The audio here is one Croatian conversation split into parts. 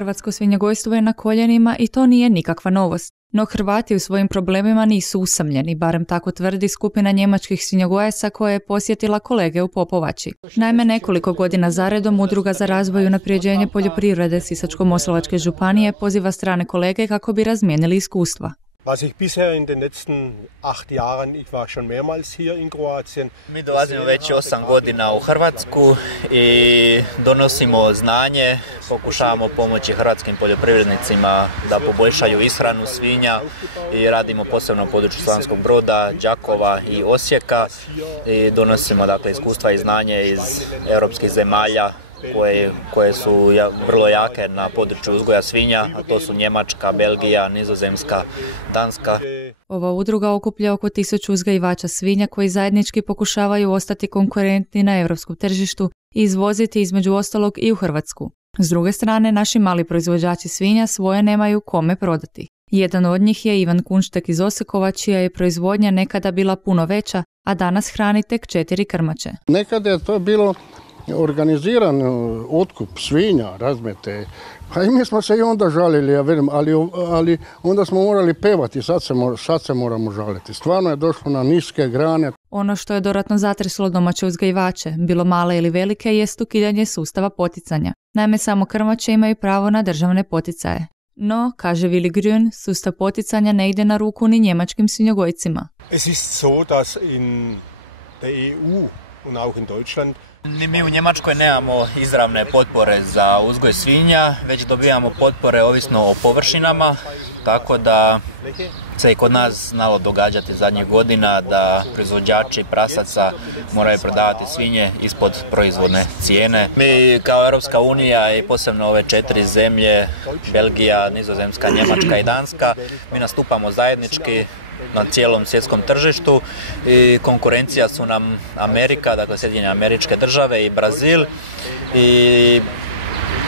hrvatsko svinjogojstvo je na koljenima i to nije nikakva novost. No Hrvati u svojim problemima nisu usamljeni, barem tako tvrdi skupina njemačkih svinjogojaca koja je posjetila kolege u Popovači. Naime, nekoliko godina zaredom Udruga za razvoj i unapređenje poljoprivrede Sisačko-moslavačke županije poziva strane kolege kako bi razmijenili iskustva. Was ich bisher in den letzten 8 Jahren, ich war schon mehrmals hier in Kroatien. Mi dolazimo već 8 godina u Hrvatsku i donosimo znanje, pokušavamo pomoći hrvatskim poljoprivrednicima da poboljšaju ishranu svinja i radimo posebno u području Slavonskog Broda, Đakova i Osijeka i donosimo dakle iskustva i znanje iz europskih zemalja koje su vrlo jake na području uzgoja svinja, a to su Njemačka, Belgija, Nizozemska, Danska. Ova udruga okuplja oko 1000 uzgajivača svinja koji zajednički pokušavaju ostati konkurentni na europskom tržištu i izvoziti između ostalog i u Hrvatsku. S druge strane, naši mali proizvođači svinja svoje nemaju kome prodati. Jedan od njih je Ivan Kunštek iz Osekova, čija je proizvodnja nekada bila puno veća, a danas hrani tek 4 krmače. Nekada je to bilo organiziran otkup svinja, razmete. A i mi smo se i onda žalili, ja velim, ali onda smo morali pevati, sad se moramo žaliti. Stvarno je došlo na niske grane. Ono što je dodatno zatreslo domaće uzgajivače, bilo male ili velike, jest ukidanje sustava poticanja. Naime, samo krmače imaju pravo na državne poticaje. No, kaže Willy Grün, sustav poticanja ne ide na ruku ni njemačkim svinjogojcima. Es ist so, dass in der EU und auch in Deutschland Mi u Njemačkoj nemamo izravne potpore za uzgoj svinja, već dobijamo potpore ovisno o površinama, tako da se i kod nas znalo događati zadnjih godina da proizvođači prasaca moraju prodavati svinje ispod proizvodne cijene. Mi kao Europska unija i posebno ove 4 zemlje, Belgija, Nizozemska, Njemačka i Danska, mi nastupamo zajednički na cijelom svjetskom tržištu i konkurencija su nam Amerika, dakle Sjedinjene Američke Države i Brazil i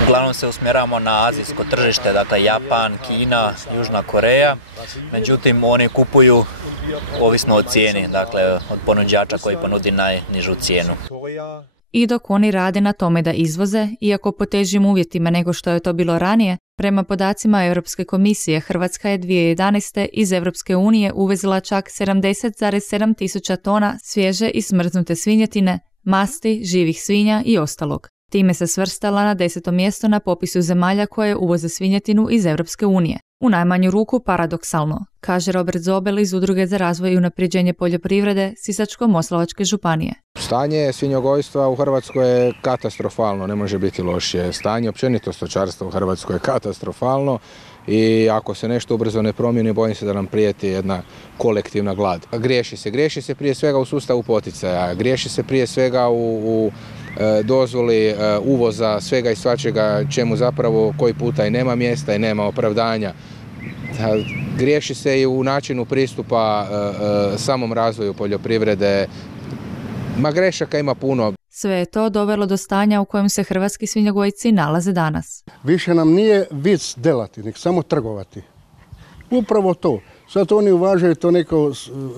uglavnom se usmjeravamo na azijsko tržište, dakle Japan, Kina, Južna Koreja, međutim oni kupuju ovisno o cijeni, dakle od ponuđača koji ponudi najnižu cijenu. I dok oni rade na tome da izvoze, iako po težim uvjetima nego što je to bilo ranije, prema podacima Europske komisije, Hrvatska je 2011. iz Europske unije uvezla čak 70,7 tisuća tona svježe i smrznute svinjetine, masti, živih svinja i ostalog. Time se svrstala na 10. mjesto na popisu zemalja koje uvoze svinjetinu iz Europske unije. U najmanju ruku paradoksalno, kaže Robert Zobel iz Udruge za razvoj i unapređenje poljoprivrede Sisačko-moslavačke županije. Stanje svinjogojstva u Hrvatskoj je katastrofalno, ne može biti lošije. Stanje općenito stočarstva u Hrvatskoj je katastrofalno i ako se nešto ubrzo ne promijeni, bojim se da nam prijeti jedna kolektivna glad. Griješi se prije svega u sustavu poticaja, griješi se prije svega u dozvoli uvoza svega i svačega čemu zapravo koji puta i nema mjesta i nema opravdanja. Griješi se i u načinu pristupa samom razvoju poljoprivrede. Grešaka ima puno. Sve je to dovelo do stanja u kojem se hrvatski svinjogojci nalaze danas. Više nam nije vic delati, nek samo trgovati. Upravo to. Sad oni uvažaju to neko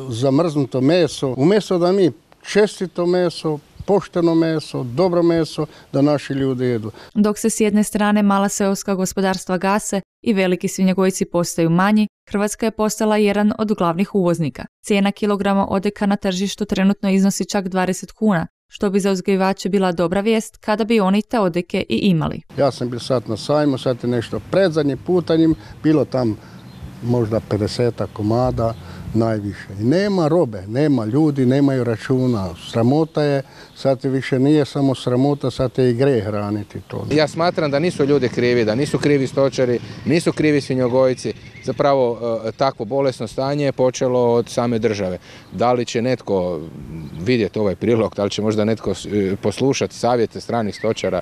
zamrznuto meso. Umjesto da mi čestito meso, pošteno meso, dobro meso, da naši ljudi jedu. Dok se s jedne strane mala seoska gospodarstva gase i veliki svinjogojci postaju manji, Hrvatska je postala jedan od glavnih uvoznika. Cijena kilograma odeka na tržištu trenutno iznosi čak 20 kuna, što bi za uzgajivače bila dobra vijest kada bi oni te odeke i imali. Ja sam bio sad na sajmu, sad je nešto predzadnji putanjem, bilo tam možda 50 komada, najviše. I nema robe, nema ljudi, nemaju računa. Sramota je, sad više nije samo sramota, sad je i grijeh hraniti to. Ja smatram da nisu ljudi krivi, da nisu krivi stočari, nisu krivi svinjogojci. Zapravo takvo bolesno stanje je počelo od same države. Da li će netko vidjeti ovaj prilog, da li će možda netko poslušati savjete stranih stočara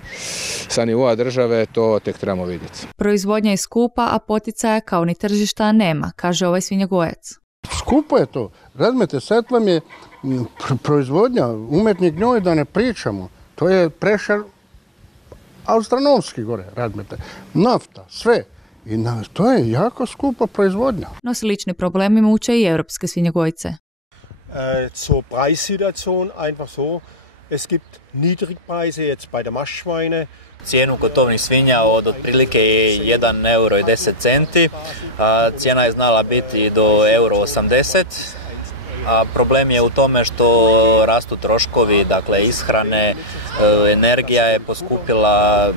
sa nivoa države, to tek trebamo vidjeti. Proizvodnja je skupa, a poticaja kao ni tržišta nema, kaže ovaj svinjogojac. Skupo je to. Razumijete, sad vam je proizvodnja, umjetni gnoj da ne pričamo. To je prešar astronomski gore, razumijete. Nafta, sve. I to je jako skupa proizvodnja. No slični problemi muče i europske svinjogojce. Zur Preissituation einfach so. Es gibt Niedrigpreise jetzt bei der Mastschweine. Cijenu kod tovnih svinja od otprilike 1,10 euro. Cijena je znala biti do 1,80 euro. A problem je u tome što rastu troškovi, dakle ishrane, energija je poskupila,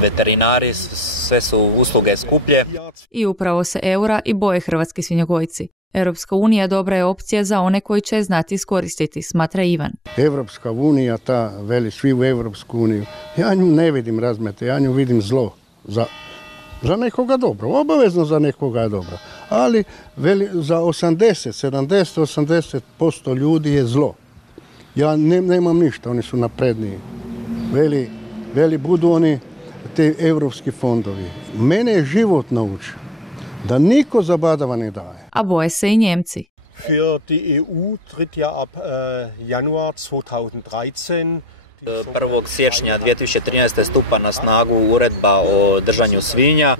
veterinari, sve su usluge skuplje. I upravo se eura i boje hrvatski svinjogojci. Europska unija dobra je opcija za one koji će znati iskoristiti, smatra Ivan. Europska unija, ta veli svi u Europsku uniju, ja nju ne vidim razmete, ja nju vidim zlo. Za nekoga dobro, obavezno za nekoga dobro. Ali veli, za 80% ljudi je zlo. Ja nemam ništa, oni su napredniji. Veli budu oni te evropski fondovi. Mene je život naučio da niko zabadava ne daje. A boje se i Njemci. Für die EU tritt ja ab Januar 2013 1. siječnja 2013. stupa na snagu uredba o držanju svinja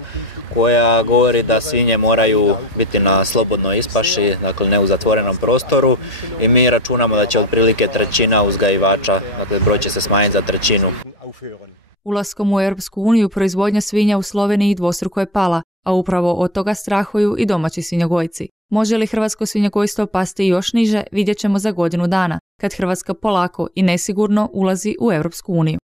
koja govori da svinje moraju biti na slobodnoj ispaši, dakle ne u zatvorenom prostoru, i mi računamo da će otprilike trećina uzgajivača, dakle broj će se smanjiti za trećinu. Ulaskom u Europsku uniju proizvodnja svinja u Sloveniji dvostruko je pala, a upravo od toga strahuju i domaći svinjogojci. Može li hrvatsko svinjogojstvo pasti još niže, vidjet ćemo za godinu dana, kad Hrvatska polako i nesigurno ulazi u Europsku uniju.